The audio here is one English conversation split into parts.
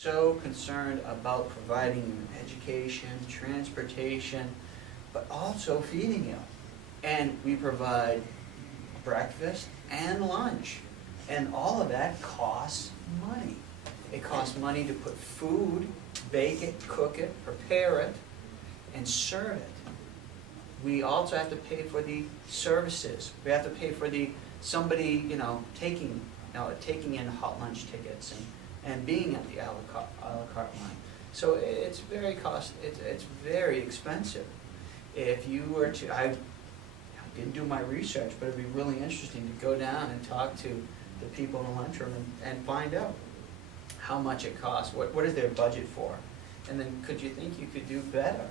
so concerned about providing you education, transportation, but also feeding you. And we provide breakfast and lunch. And all of that costs money. It costs money to put food, bake it, cook it, prepare it, and serve it. We also have to pay for the services. We have to pay for somebody, taking in hot lunch tickets and being at the a la carte line. So it's it's very expensive. If you were to, I didn't do my research, but it'd be really interesting to go down and talk to the people in the lunchroom and find out how much it costs. What is their budget for? And then could you think you could do better?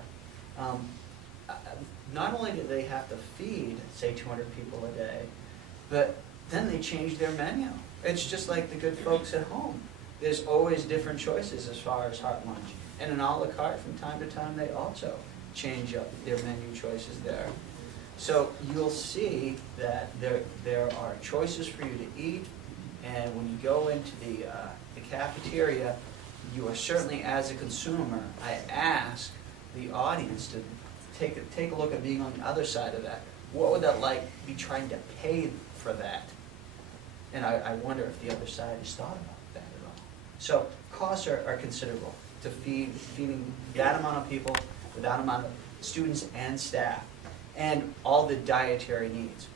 Not only do they have to feed, say, 200 people a day, but then they change their menu. It's just like the good folks at home. There's always different choices as far as hot lunch. And an a la carte, from time to time, they also change up their menu choices there. So you'll see that there are choices for you to eat, and when you go into the cafeteria, you are certainly, as a consumer, I ask the audience to take a look at being on the other side of that. What would that be trying to pay for that? And I wonder if the other side has thought about that at all. So costs are considerable to feeding that amount of people, with that amount of students and staff, and all the dietary needs.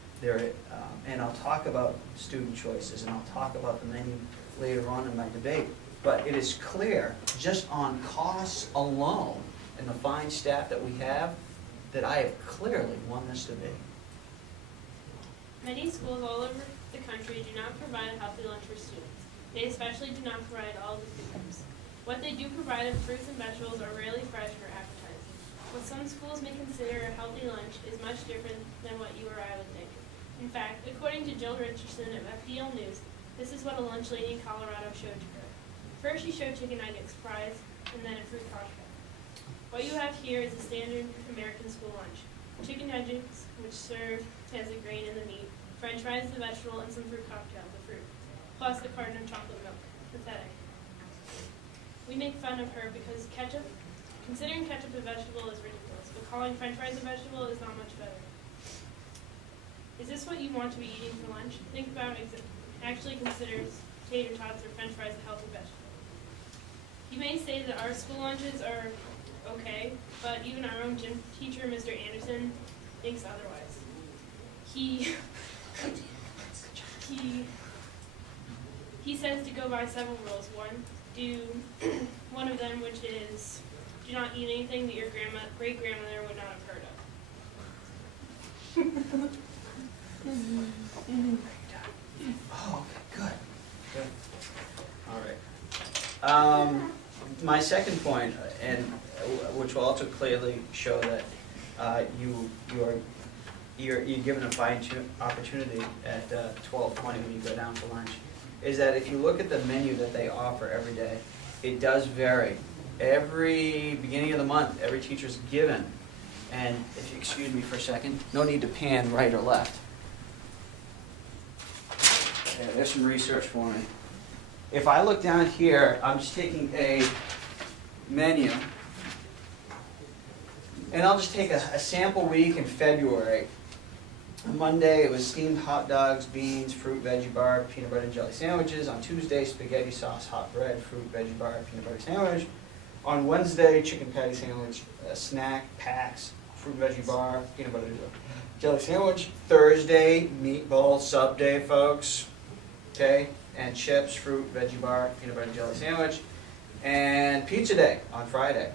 And I'll talk about student choices, and I'll talk about the menu later on in my debate. But it is clear, just on costs alone, and the fine staff that we have, that I have clearly won this debate. Many schools all over the country do not provide a healthy lunch for students. They especially do not provide all the food groups. What they do provide of fruits and vegetables are rarely fresh or appetizing. What some schools may consider a healthy lunch is much different than what you or I would think. In fact, according to Jill Richardson of FDL News, this is what a lunch lady in Colorado showed to her. First, she showed chicken nuggets, fries, and then a fruit cocktail. What you have here is a standard American school lunch. Chicken nuggets, which serve as a grain in the meat, french fries, the vegetable, and some fruit cocktail, the fruit, plus the carton of chocolate milk. Pathetic. We make fun of her because considering ketchup a vegetable is ridiculous, but calling french fries a vegetable is not much better. Is this what you want to be eating for lunch? Think about it. Actually consider tater tots or french fries a healthy vegetable. You may say that our school lunches are okay, but even our own gym teacher, Mr. Anderson, thinks otherwise. He says to go by several rules. One of them, which is, do not eat anything that your great-grandmother would not have heard of. Oh, okay, good. All right. My second point, and which will also clearly show that you're given a fine opportunity at 12:20 when you go down for lunch, is that if you look at the menu that they offer every day, it does vary. Every beginning of the month, every teacher's given, and if you excuse me for a second, no need to pan right or left. Okay, there's some research for me. If I look down here, I'm just taking a menu, and I'll just take a sample week in February. On Monday, it was steamed hot dogs, beans, fruit, veggie bar, peanut butter and jelly sandwiches. On Tuesday, spaghetti sauce, hot bread, fruit, veggie bar, peanut butter sandwich. On Wednesday, chicken patty sandwich, snack, packs, fruit, veggie bar, peanut butter jelly sandwich. Thursday, meatball sub day, folks. Okay, and chips, fruit, veggie bar, peanut butter jelly sandwich. And pizza day on Friday,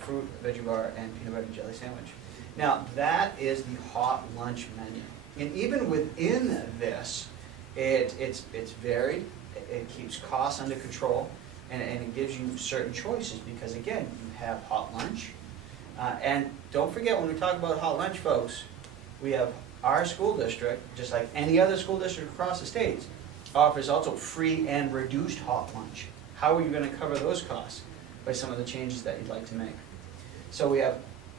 fruit, veggie bar, and peanut butter jelly sandwich. Now, that is the hot lunch menu. And even within this, it's varied, it keeps costs under control, and it gives you certain choices because, again, you have hot lunch. And don't forget, when we talk about hot lunch, folks, we have our school district, just like any other school district across the state, offers also free and reduced hot lunch. How are you going to cover those costs? By some of the changes that you'd like to make. So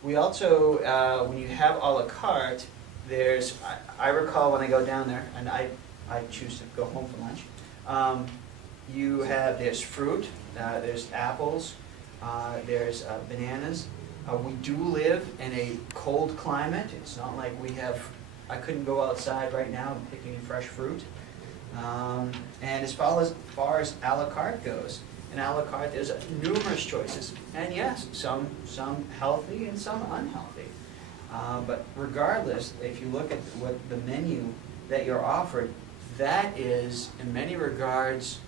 we also, when you have a la carte, I recall when I go down there, and I choose to go home for lunch, there's fruit, there's apples, there's bananas. We do live in a cold climate. It's not like I couldn't go outside right now and pick any fresh fruit. And as far as a la carte goes, in a la carte there's numerous choices. And yes, some healthy and some unhealthy. But regardless, if you look at what the menu that you're offered, that is, in many regards,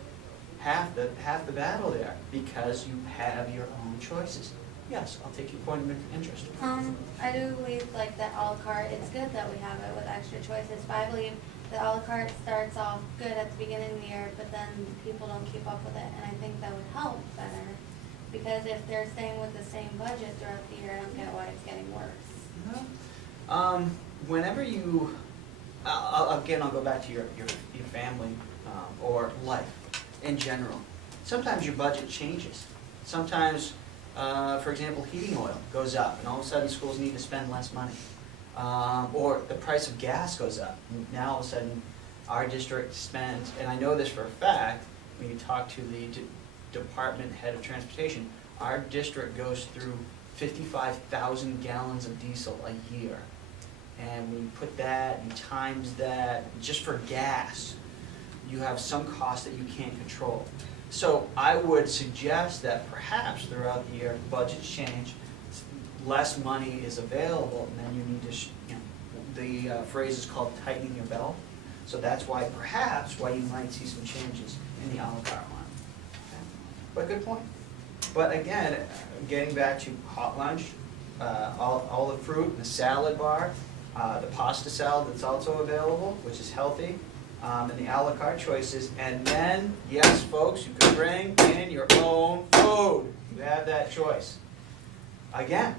half the battle there, because you have your own choices. Yes, I'll take your point of interest. I do believe like that a la carte, it's good that we have it with extra choices, but I believe the a la carte starts off good at the beginning of the year, but then people don't keep up with it, and I think that would help better. Because if they're staying with the same budget throughout the year, I don't get why it's getting worse. Whenever you, again, I'll go back to your family or life in general. Sometimes your budget changes. Sometimes, for example, heating oil goes up, and all of a sudden schools need to spend less money. Or the price of gas goes up. Now all of a sudden our district spends, and I know this for a fact, when you talk to the department head of transportation, our district goes through 55,000 gallons of diesel a year. And when you put that and times that, just for gas, you have some cost that you can't control. So I would suggest that perhaps throughout the year, budgets change, less money is available, and then you need to, the phrase is called tightening your belt. So that's why you might see some changes in the a la carte line. Okay. But good point. But again, getting back to hot lunch, all the fruit, the salad bar, the pasta salad that's also available, which is healthy, and the a la carte choices. And then, yes, folks, you can bring in your own food. You have that choice. Again,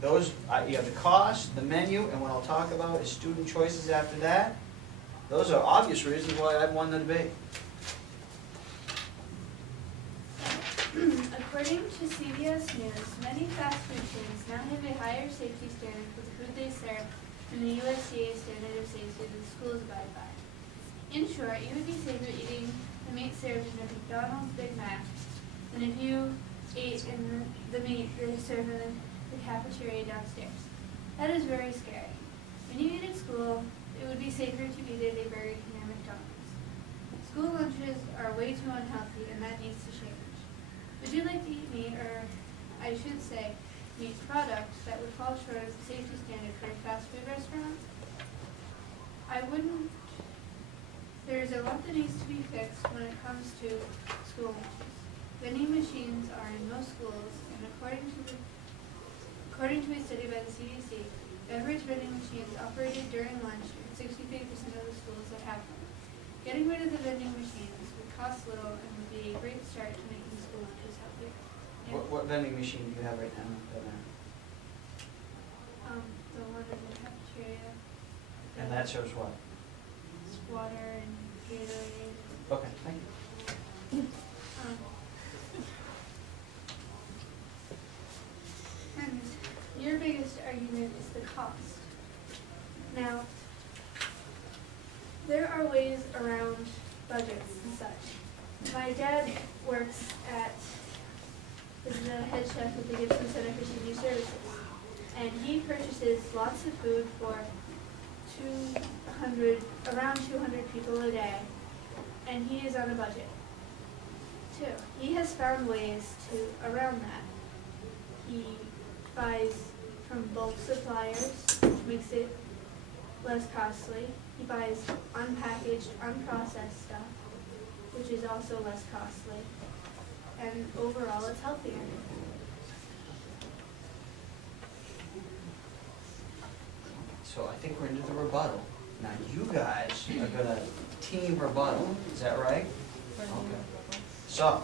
those you have the cost, the menu, and what I'll talk about is student choices after that. Those are obvious reasons why I've won the debate. According to CBS News, many fast food chains now have a higher safety standard for the food they serve than the USDA standard of safety that schools abide by. In short, you would be safer eating the meat served in a McDonald's Big Mac than if you ate in the meat they serve in the cafeteria downstairs. That is very scary. When you eat at school, it would be safer to eat at a Burger King or McDonald's. School lunches are way too unhealthy, and that needs to change. Would you like to eat meat, or I should say, meat products that would fall short of the safety standard for a fast food restaurant? I wouldn't. There's a lot that needs to be fixed when it comes to school lunches. Vending machines are in most schools, and according to a study by the CDC, beverage vending machines operated during lunch in 63% of the schools that have them. Getting rid of the vending machines would cost little and would be a great start to making school lunches healthier. Yeah. What vending machine do you have right now? The one in the cafeteria. And that serves what? It's water and Gatorade. Okay, thank you. And your biggest argument is the cost. Now, there are ways around budgets and such. My dad works is the head chef at the Gibson Center for Senior Services, and he purchases lots of food for around 200 people a day, and he is on a budget too. He has found ways around that. He buys from bulk suppliers, which makes it less costly. He buys unpackaged, unprocessed stuff, which is also less costly. And overall, it's healthier. So I think we're into the rebuttal. Now you guys are gonna team rebuttal, is that right? Okay. So,